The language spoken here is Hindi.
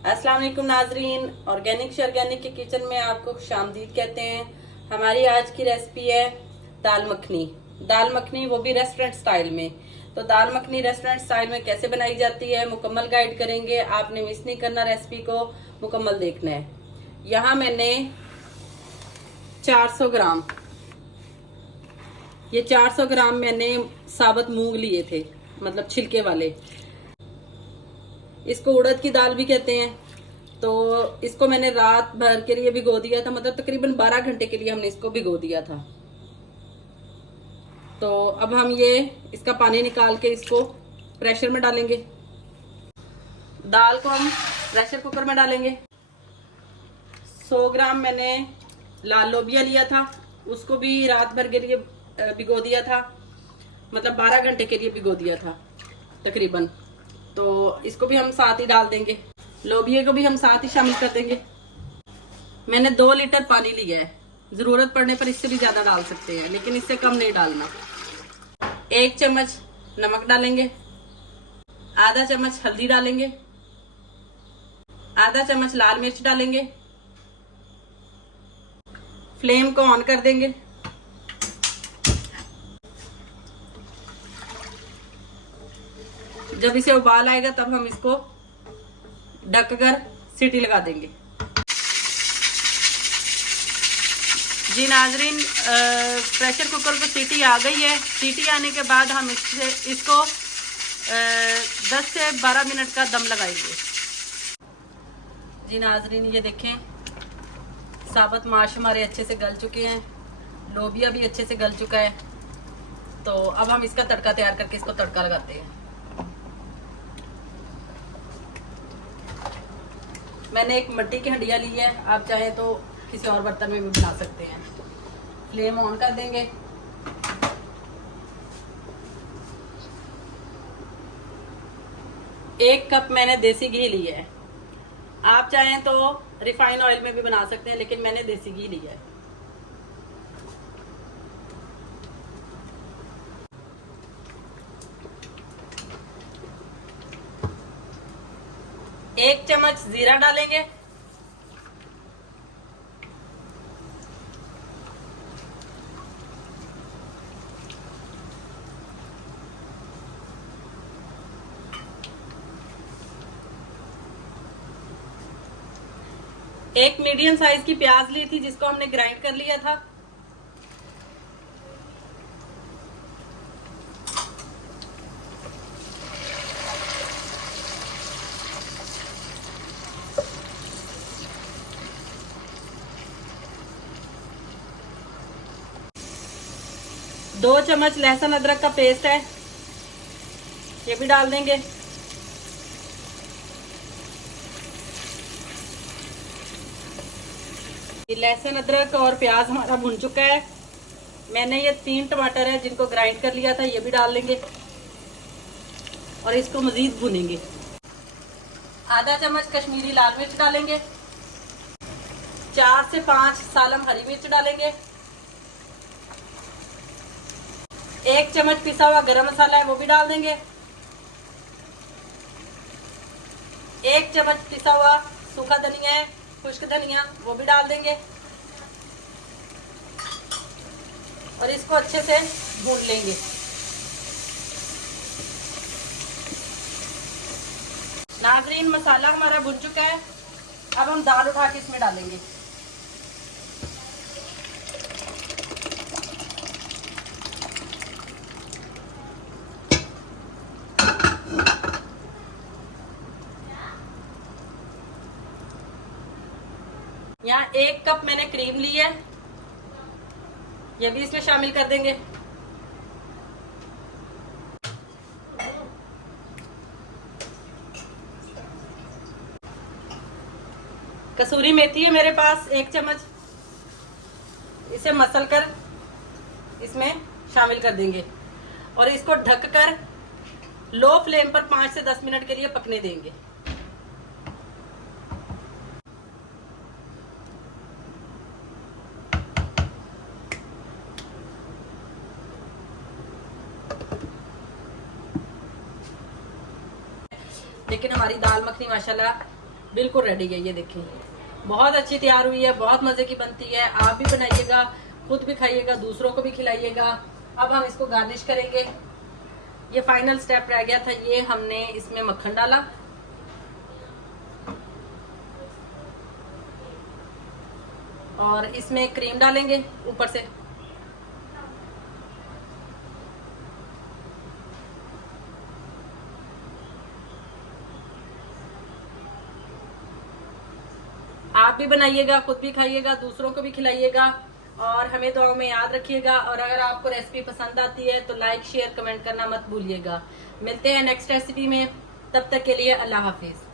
अस्सलाम वालेकुम नाजरीन, ऑर्गेनिक शॉर्गेनिक के किचन में आपको खुशामदीद कहते हैं। हमारी आज की रेसिपी है दाल मखनी। दाल मखनी वो भी रेस्टोरेंट स्टाइल में। तो दाल मखनी रेस्टोरेंट स्टाइल में कैसे बनाई जाती है मुकम्मल गाइड करेंगे। आपने मिस नहीं करना, रेसिपी को मुकम्मल देखना है। यहाँ मैंने 400 ग्राम, ये 400 ग्राम मैंने साबुत मूंग लिए थे, मतलब छिलके वाले। इसको उड़द की दाल भी कहते हैं। तो इसको मैंने रात भर के लिए भिगो दिया था, मतलब तकरीबन 12 घंटे के लिए हमने इसको भिगो दिया था। तो अब हम ये इसका पानी निकाल के इसको प्रेशर में डालेंगे। दाल को हम प्रेशर कुकर में डालेंगे। 100 ग्राम मैंने लाल लोबिया लिया था, उसको भी रात भर के लिए भिगो दिया था, मतलब 12 घंटे के लिए भिगो दिया था तकरीबन। तो इसको भी हम साथ ही डाल देंगे, लोबिया को भी हम साथ ही शामिल कर देंगे। मैंने 2 लीटर पानी लिया है, जरूरत पड़ने पर इससे भी ज्यादा डाल सकते हैं, लेकिन इससे कम नहीं डालना। 1 चम्मच नमक डालेंगे, आधा चम्मच हल्दी डालेंगे, आधा चम्मच लाल मिर्च डालेंगे। फ्लेम को ऑन कर देंगे। जब इसे उबाल आएगा तब हम इसको ढककर सीटी लगा देंगे। जी नाजरीन, प्रेशर कुकर को सीटी आ गई है। सीटी आने के बाद हम इसको 10 से 12 मिनट का दम लगाएंगे। जी नाजरीन, ये देखें साबुत माश हमारे अच्छे से गल चुके हैं, लोबिया भी अच्छे से गल चुका है। तो अब हम इसका तड़का तैयार करके इसको तड़का लगाते हैं। मैंने एक मिट्टी की हंडिया ली है, आप चाहें तो किसी और बर्तन में भी बना सकते हैं। फ्लेम ऑन कर देंगे। एक कप मैंने देसी घी लिया है, आप चाहें तो रिफाइन ऑयल में भी बना सकते हैं, लेकिन मैंने देसी घी लिया है। एक चम्मच जीरा डालेंगे, एक मीडियम साइज की प्याज ली थी जिसको हमने ग्राइंड कर लिया था। दो चम्मच लहसुन अदरक का पेस्ट है, ये भी डाल देंगे। लहसुन अदरक और प्याज हमारा भुन चुका है। मैंने ये 3 टमाटर है जिनको ग्राइंड कर लिया था, ये भी डाल लेंगे और इसको मजीद भुनेंगे। आधा चम्मच कश्मीरी लाल मिर्च डालेंगे, 4 से 5 सालम हरी मिर्च डालेंगे। 1 चम्मच पिसा हुआ गरम मसाला है, वो भी डाल देंगे। 1 चम्मच पिसा हुआ सूखा धनिया है, खुश्क धनिया, वो भी डाल देंगे और इसको अच्छे से भून लेंगे। नाजरीन, मसाला हमारा भुन चुका है। अब हम दाल उठा के इसमें डालेंगे। यहाँ 1 कप मैंने क्रीम ली है, ये भी इसमें शामिल कर देंगे। कसूरी मेथी है मेरे पास 1 चम्मच, इसे मसल कर इसमें शामिल कर देंगे और इसको ढककर लो फ्लेम पर 5 से 10 मिनट के लिए पकने देंगे। लेकिन हमारी दाल मखनी माशाल्लाह बिल्कुल रेडी है। ये देखिए बहुत अच्छी तैयार हुई है, बहुत मजे की बनती है। आप भी बनाइएगा, खुद भी खाइएगा, दूसरों को भी खिलाइएगा। अब हम इसको गार्निश करेंगे। ये फाइनल स्टेप रह गया था, ये हमने इसमें मक्खन डाला और इसमें क्रीम डालेंगे ऊपर से। आप भी बनाइएगा, खुद भी खाइएगा, दूसरों को भी खिलाइएगा और हमें दुआओं में याद रखिएगा। और अगर आपको रेसिपी पसंद आती है तो लाइक शेयर कमेंट करना मत भूलिएगा। मिलते हैं नेक्स्ट रेसिपी में, तब तक के लिए अल्लाह हाफिज।